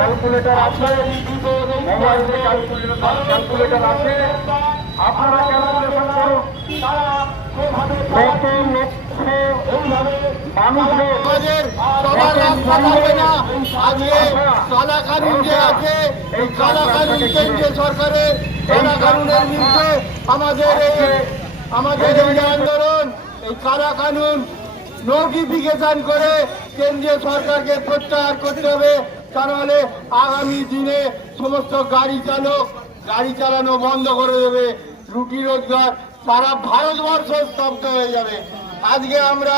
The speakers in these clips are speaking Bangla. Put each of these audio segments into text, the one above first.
ক্যালকুলেটর আছে মোবাইলে ক্যালকুলেটর ক্যালকুলেটর আছে। আপনারা ক্যালকুলেশন করুন। কত আমাদের সবার রাস্তা হবে না। আজকে কালা কানুন যে আছে এই কালা কানুন কেন্দ্রীয় সরকারের কালা কানুনের বিরুদ্ধে আমাদের আমাদের আন্দোলন এই কালা কানুন নোটিফিকেশন করে কেন্দ্রীয় সরকারকে প্রত্যাহার করতে হবে। তা নাহলে আগামী দিনে সমস্ত গাড়ি চালক, গাড়ি চালানো বন্ধ করে দেবে। রুটি রোজগার সারা ভারতবর্ষ স্তব্ধ হয়ে যাবে। আজকে আমরা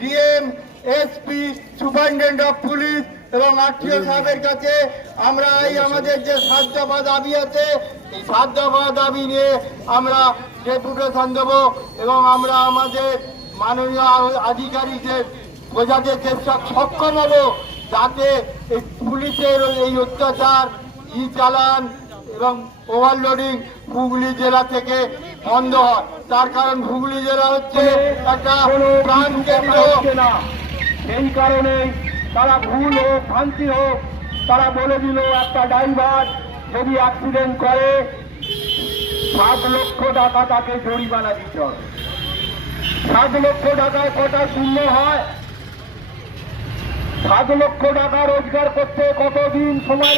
DM, SP, superintendent of police এবং আত্মীয় সাহেবের কাছে আমরা এই আমাদের যে সাত দাবি আছে, এই সাত দাবি নিয়ে আমরা ডেপুটেশন দেবো এবং আমরা আমাদের মাননীয় আধিকারিকদের বোঝাতে চেষ্টা সক্ষম হব। যাতে এই পুলিশের এই অত্যাচার, ই চালান এবং ওভারলোডিং হুগলি জেলা থেকে বন্ধ হয়। তার কারণ হুগলি জেলা হচ্ছে একটা প্রাণ কেন্দ্র সেই কারণেই তারা ভুল হোক, ভ্রান্তি হোক, তারা বলে দিল একটা ড্রাইভার যদি অ্যাক্সিডেন্ট করে, সাত লক্ষ টাকা তাকে জরিমানা দিতে হবে। সাত লক্ষ টাকায় কটা শূন্য হয় সাত লক্ষ টাকা রোজগার করতে কতদিন সময়